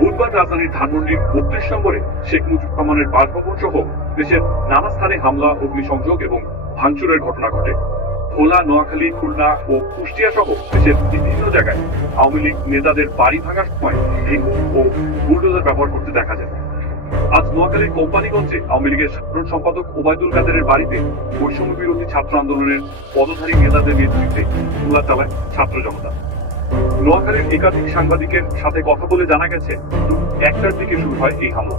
বুধবার রাজধানীর ধানমন্ডির ৩২ নম্বরে শেখ মুজিবুর রহমানের বাসভবন সহ দেশের নানা স্থানে হামলা, অগ্নিসংযোগ এবং ভাঙচুরের ঘটনা ঘটে। ভোলা, নোয়াখালী, খুলনা ও কুষ্টিয়া সহ দেশের বিভিন্ন জায়গায় আওয়ামী লীগ নেতাদের বাড়ি ভাঙার সময় ভেঙু ও বুলডোজার ব্যবহার করতে দেখা যায়। আজ নোয়াখালীর কোম্পানিগঞ্জে আওয়ামী লীগের সাধারণ সম্পাদক ওবায়দুল কাদেরের বাড়িতে বৈষম্য বিরোধী ছাত্র আন্দোলনের পদধারী নেতাদের নেতৃত্বে হামলা চালায় ছাত্র জনতা। নোয়াখালীর একাধিক সাংবাদিকের সাথে কথা বলে জানা গেছে, ১টার দিকে শুরু হয় এই হামলা।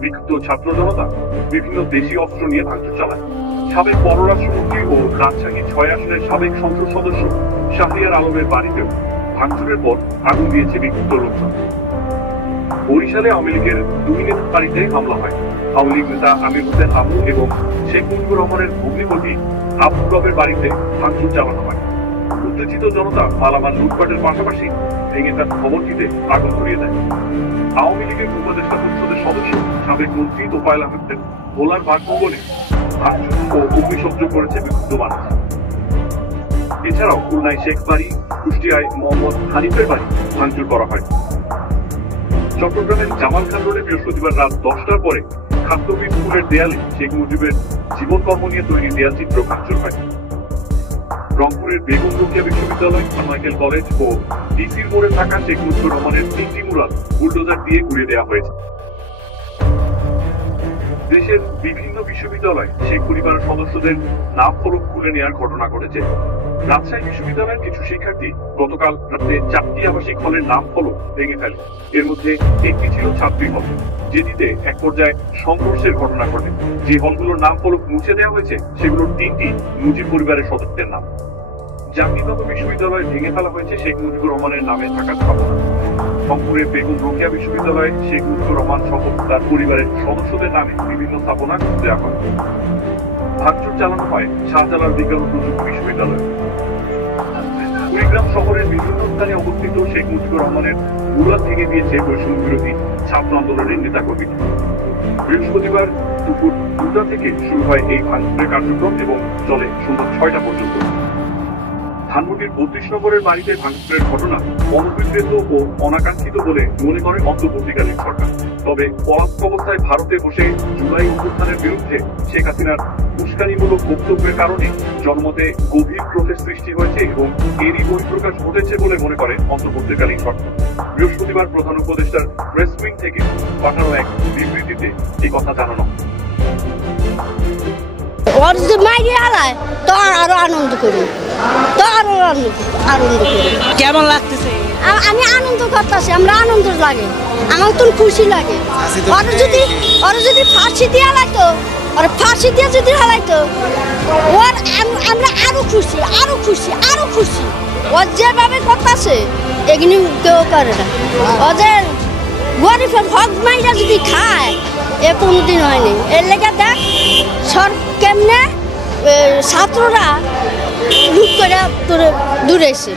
বিক্ষুব্ধ ছাত্র জনতা বিভিন্ন দেশি অস্ত্র নিয়ে ভাঙচুর চালায়। সাবেক পররাষ্ট্রমন্ত্রী ও রাজশাহী ৬ আসনের সাবেক সংসদ সদস্য শাহরিয়ার আলমের বাড়িতেও ভাঙচুরের পর আগুন দিয়েছে বিক্ষুব্ধ লোকজন। বরিশালে আওয়ামী লীগের ২ নেতার বাড়িতে হামলা হয়। আওয়ামী লীগ নেতা আমির হোসেন আবু এবং শেখ মুজিবুর রহমানের ভগ্নিপতি আবু রবের বাড়িতে ভাঙচুর চালানো হয়। উত্তেজিত জনতা মালামাল লুটপাটের পাশাপাশি ভেঙে তার খবরটিতে আগুন ধরিয়ে দেয়। আওয়ামী লীগের উপদেষ্টা পরিষদের সদস্য সাবেক মন্ত্রী তোফায়েল আহমেদের ভোলার বাসভবনে ভাঙচুর ও অগ্নিসংযোগ করেছে বিক্ষুব্ধ মানুষ। এছাড়াও খুলনায় শেখ বাড়ি, কুষ্টিয়ায় মোহাম্মদ হানিফের বাড়ি ভাঙচুর করা হয়। চট্টগ্রামের জামাল খান রোডে বৃহস্পতিবার রাত ১০টার পরে খাদ্যবিদ স্কুলের দেয়ালে শেখ মুজিবের জীবনকর্ম নিয়ে তৈরি দেয়ালচিত্র ভাঙচুর হয়। রংপুরের বেগম রোকেয়া বিশ্ববিদ্যালয়, মাইকেল কলেজ ও ডিসির মোড়ে থাকা শেখ মুজিবুর রহমানের ৩টি মুরাল বুলডোজার দিয়ে গুঁড়িয়ে দেওয়া হয়েছে। দেশের বিভিন্ন বিশ্ববিদ্যালয়ে শেখ পরিবারের সদস্যদের নাম ফলক খুলে নেওয়ার ঘটনা ঘটেছে। রাজশাহী বিশ্ববিদ্যালয়ের কিছু শিক্ষার্থী গতকাল রাতে ৪টি আবাসিক হলের নাম ফলক ভেঙে ফেলে। এর মধ্যে একটি ছিল ছাত্রী হল, যেটিতে এক পর্যায়ে সংঘর্ষের ঘটনা ঘটে। যে হলগুলোর নাম ফলক মুছে দেওয়া হয়েছে সেগুলোর ৩টি মুজিব পরিবারের সদস্যদের নাম। জাহাঙ্গীরনগর বিশ্ববিদ্যালয়ে ভেঙে ফেলা হয়েছে শেখ মুজিবুর রহমানের নামে থাকা স্থাপনা। রংপুরের বেগম রোকেয়া বিশ্ববিদ্যালয়ে শেখ মুজিবুর রহমান সহ তার পরিবারের সদস্যদের নামে বিভিন্ন স্থাপনা দেওয়া হয়। ভাঙচুর চালানো হয় শাহজালাল বিজ্ঞান ও প্রযুক্তি বিশ্ববিদ্যালয়ে। কুড়িগ্রাম শহরের বিভিন্ন স্থানে অবস্থিত শেখ মুজিবুর রহমানের মুরাল ভেঙে দিয়েছে বৈষম্য বিরোধী ছাত্র আন্দোলনের নেতাকর্মী। বৃহস্পতিবার দুপুর ২টা থেকে শুরু হয় এই ভাঙচুরের কার্যক্রম এবং চলে সন্ধ্যা ৬টা পর্যন্ত। ধানমন্ডির ৩২ নম্বরের বাড়িতে ভাঙচুরের ঘটনা অনভিপ্রেত ও অনাকাঙ্ক্ষিত বলে মনে করে অন্তর্বর্তীকালীন সরকার। তবে পলাতক অবস্থায় ভারতে বসে জুলাই অভ্যুত্থানের বিরুদ্ধে শেখ হাসিনার উস্কানিমূলক বক্তব্যের কারণে জনমতে গভীর ক্রোধের সৃষ্টি হয়েছে এবং এরই বহিঃপ্রকাশ ঘটেছে বলে মনে করে অন্তর্বর্তীকালীন সরকার। বৃহস্পতিবার প্রধান উপদেষ্টার প্রেস উইং থেকে পাঠানো এক বিবৃতিতে এই কথা জানানো। আরো আনন্দ করি, কেমন লাগতেছে? আমি আনন্দ করতেছি, আমরা আনন্দ লাগে, আমার তো খুশি লাগে। ওরা যদি ফাঁসি দিয়ে হালাইতো, ওরা ফাঁসি দিয়ে যদি হালাইতো, ওর আমরা আরো খুশি, আরো খুশি, আরো খুশি। ওর যেভাবে করতেছে এগুলি কেউ করে না। ওদের গরিবের হক মাইরা যদি খায় এ কোনোদিন হয়নি। এর লেগে দেখ সর কেমনে ছাত্ররা লুট করে দূরেছে।